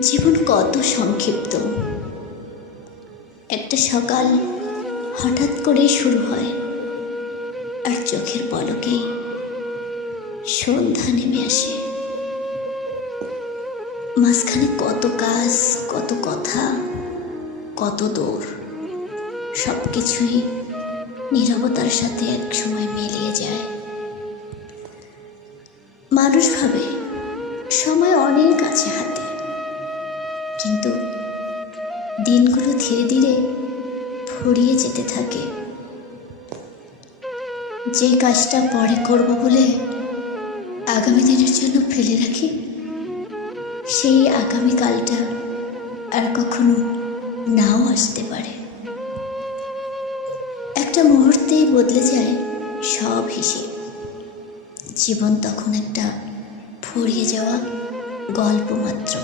জীবন কত সংক্ষিপ্ত। একটা সকাল হঠাৎ করেই শুরু হয়, আর চোখের পলকেই সন্ধ্যা নেমে আসে। মাঝখানে কত কাজ, কত কথা, কত দৌড়, সব কিছুই নীরবতার সাথে একসময় মিলিয়ে যায়। মানুষ ভাবে সময় অনেক আছে হাতে, কিন্তু দিনগুলো ধীরে ধীরে ফুরিয়ে যেতে থাকে। যে কাজটা পরে করব বলে আগামী দিনের জন্য ফেলে রাখি, সেই আগামীকালটা আর কখনো নাও আসতে পারে। একটা মুহূর্তেই বদলে যায় সব হিসেব। জীবন তখন একটা ফুরিয়ে যাওয়া গল্প মাত্র।